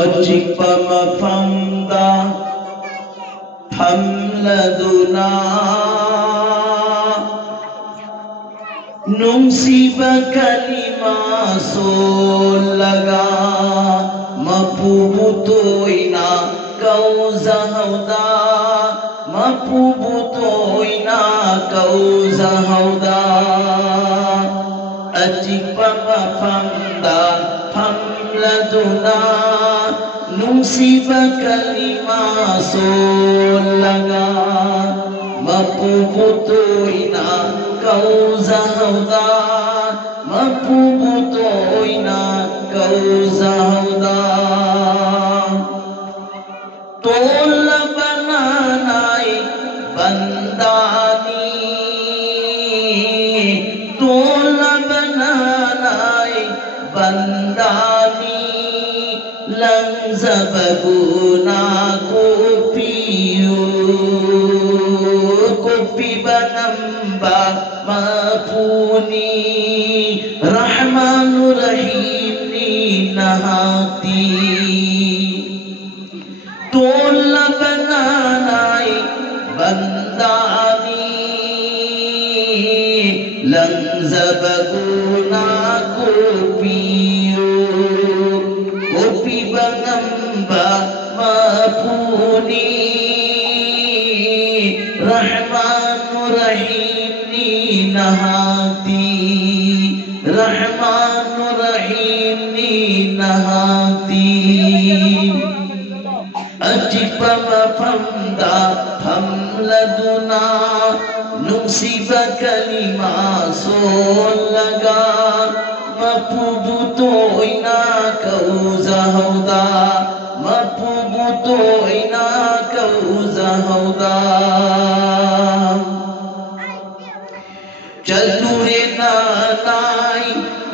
ꯑꯆꯤꯛꯄ ꯃꯐꯝꯗ ꯐꯝꯂꯗꯨꯅ ꯅꯨꯡꯁꯤꯕ ꯀꯂꯤꯃꯥ ꯁꯣꯜꯂꯒ ꯃꯄꯨꯕꯨ ꯇꯣꯏꯅ ꯀꯧꯖꯍꯧꯗ ꯃꯄꯨꯕꯨ ꯇꯣꯏꯅ ꯀꯧꯖꯍꯧꯗ ꯑꯆꯤꯛꯄ ꯃꯐꯝꯗ ꯐꯝꯂꯗꯨꯅ ꯅꯨꯡꯁꯤꯕ ꯀꯂꯤꯃꯥ ꯁꯣꯜꯂꯒ ꯃꯄꯨꯕꯨ ꯇꯣꯏꯅ ꯀꯧꯖꯍꯧꯗ ꯃꯄꯨꯕꯨ ꯇꯣꯏꯅ ꯀꯧꯖꯍꯧꯗ ꯇꯣꯜꯂꯕ ꯅꯥꯅꯥꯏ ꯕꯟꯗꯥꯅꯤ ꯇꯣꯜꯂꯕ ꯅꯥꯅꯥꯏ ꯕꯟꯗꯥꯅꯤ ꯂꯪꯖꯕꯒꯨꯅ ꯀꯣꯛꯄꯤꯌꯨ ꯀꯣꯛꯄꯤꯕ ꯉꯝꯕ ꯃꯄꯨꯅꯤ ꯔꯍꯃꯥꯅꯨ ꯔꯍꯤꯝꯅꯤ ꯅꯍꯥꯛꯇꯤ तोल्लबा नानाई बंदानी लंजबगुना कोपियो कोपी बंगम्बा मपुनी रहमानु रहीमनी नहाती रहमानु रहीमनी नहाती अचिक्पा मफमदा फमलदुना नुक्सिबा कलिमा सोलगा मपुबु तोइना कौजहौदा मपुबु तोइना कौजहौदा चलुरे नानाई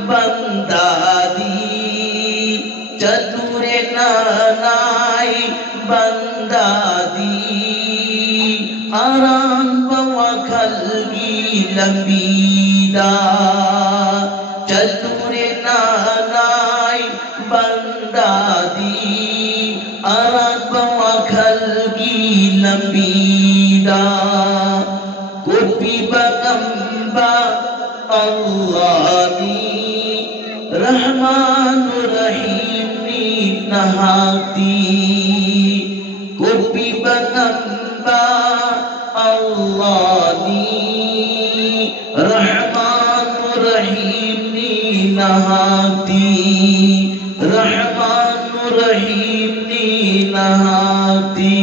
बंदादी चलुरे नानाई बंदादी आराम बवखलगी लंबीदा चलुरे नानाई बंदादी आराम बवखलगी लंबीदा कोपी बगंबा अल्लाही रहमानु रहीमनी नहाती कोपी बगंबा अल्लाही रहमानु रहीमनी नहाती रहमानु रहीमनी नहाती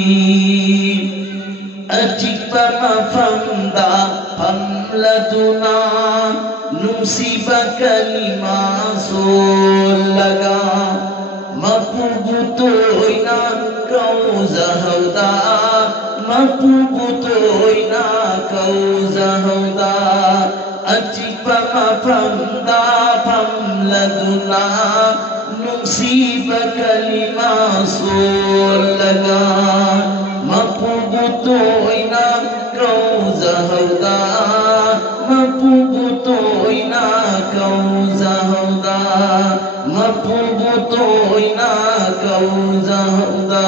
अचिक्पा मफमदा फमलदुना नुसिबा कलिमा सोलगा मपुबु तोइना कौजहौदा मपुबु तोइना कौजहौदा अचिक्पा मफमदा फमलदुना नुसिबा कलिमा सोलगा मपुबु तोइना कौजहौदा मपुबु तोइना कौजहौदा मपुबु तोइना कौजहौदा